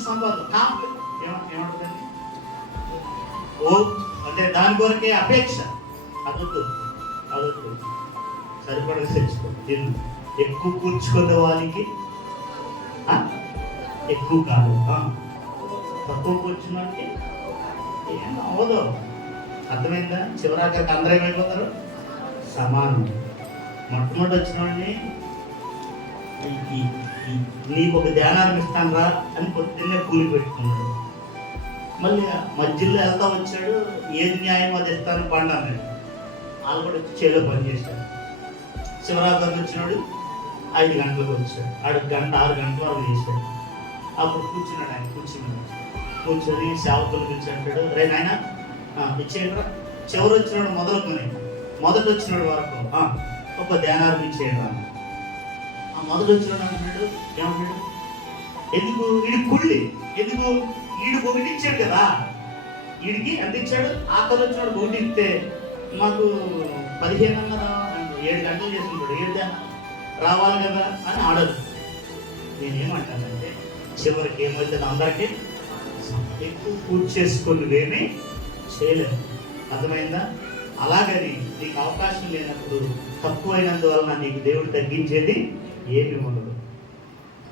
ఏమంటుందండి? ఓ అంటే దాని కొరకే అపేక్ష. అదొద్దు. సరిపడగా తెలుసుకో. ఎక్కువ కూర్చుకున్న వానికి ఎక్కువ కాదు, తక్కువ కూర్చున్నానికి ఏం అవ్వదు. అర్థమైందా? చివరాకరికి అందరూ ఏమైపోతారు? సమానం. మొట్టమొదటి వచ్చిన వాడిని నీకు ఒక ధ్యానాన్ని ఇస్తాను రా అని పొద్దున్నే కూలి పెట్టుకున్నాడు. మళ్ళీ మధ్యలో వెళ్తా వచ్చాడు, ఏది న్యాయం అది ఇస్తాను పండు అన్నాడు. వాళ్ళు కూడా వచ్చి చేలో పనిచేశాడు. శివరాత్రికి వచ్చినాడు 5 గంటలకు వచ్చాడు. 6 గంటల వరకు చేశాడు. అప్పుడు కూర్చున్నాడు. ఆయన కూర్చొని సేవకులు పిలిచి అంటాడు, రే నాయన ఇచ్చేయండి. చివరి వచ్చినాడు మొదటి వచ్చినాడు వరకు ఒక ధ్యానాలు ఇచ్చేయండి రా. మొదటి వచ్చినాడు అంటున్నాడు, ఏమంటాడు? ఎందుకు? వీడి కుళ్ళి, ఎందుకు? వీడికి ఒకటి ఇచ్చాడు కదా, వీడికి ఎంత ఇచ్చాడు? ఆకలి వచ్చినాడు ఒకటి ఇస్తే మాకు 15:30 7 గంటలు చేసుకుంటాడు. 7 రావాలి కదా అని ఆడదు. నేనేమంటానంటే చివరికి ఏమవుతుంది, అందరికీ ఎక్కువ పూర్తి చేసుకొని ఏమీ చేయలేదు. అర్థమైందా? అలాగని నీకు అవకాశం లేనప్పుడు తక్కువైనందువలన నీకు దేవుడు తగ్గించేది ఏమీ ఉండదు.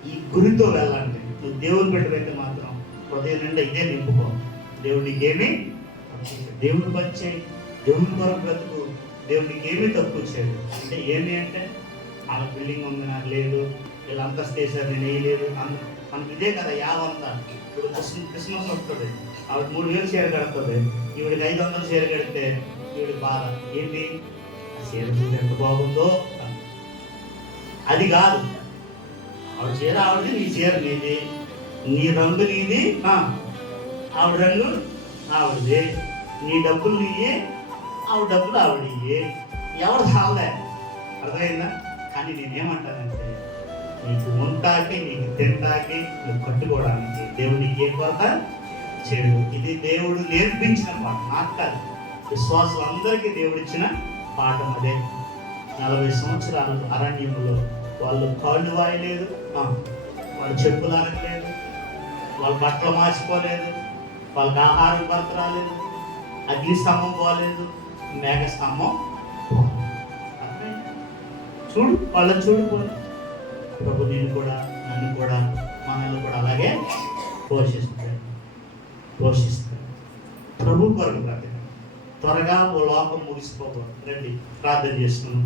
ఈ గురితో వెళ్ళాలంటే నువ్వు దేవుని పెట్టబెట్టి మాత్రం హృదయం నిండా ఇదే నింపుకో. దేవుడు నీకేమీ దేవుని పనిచే, దేవుని కొరకు బ్రతుకు, దేవుడు నీకేమీ తక్కువ చేయడు. అంటే ఏమి అంటే వాళ్ళ బిల్డింగ్ ఉంది నాకు లేదు, వీళ్ళు అంతస్తు వేసారు నేను వేయలేదు. మనకి ఇదే కదా యావంతా. ఇప్పుడు క్రిస్మస్ వస్తుంది, ఆవిడ 3000 షేర్ కడుతుంది, ఈవిడికి 500 షేర్ కడితే ఈవిడికి బాధ ఏంటి? షేర్ ఎంత బాగుందో. అది కాదు, ఆవిడ చీర ఆవిడది, నీ చీర నీది, నీ రంగు నీది, ఆవిడ రంగు ఆవిడది, నీ డబ్బులు నీయే, ఆవిడ డబ్బులు ఆవిడయ్యే, ఎవరు చాలే. అర్థమైందా? కానీ నేనేమంటానంటే నీకు ఉంటాకి, నీకు తింటాకి, నువ్వు కట్టుకోవడానికి దేవుడు నీకు ఏ కొరత చేయడు. ఇది దేవుడు నేర్పించిన పాఠం, నాకు కాదు, విశ్వాసులందరికీ దేవుడిచ్చిన పాఠం అదే. 40 సంవత్సరాలు అరణ్యంలో వాళ్ళు కాళ్ళు వాయలేదు, వాళ్ళు చెప్పులు అరగలేదు, వాళ్ళ బట్టలు మార్చుకోలేదు, వాళ్ళకి ఆహారం కొరత రాలేదు, అగ్ని స్తంభం పోలేదు, మేఘ స్తంభం. చూడు వాళ్ళని చూడుకోండి. ప్రభు నేను కూడా, నన్ను కూడా, మనల్ని కూడా అలాగే పోషిస్తాడు. ప్రభు కొరకు ప్రార్థన. త్వరగా ఓ లోకం ముగిసిపోకూడదు. రండి ప్రార్థన చేసుకున్నాం.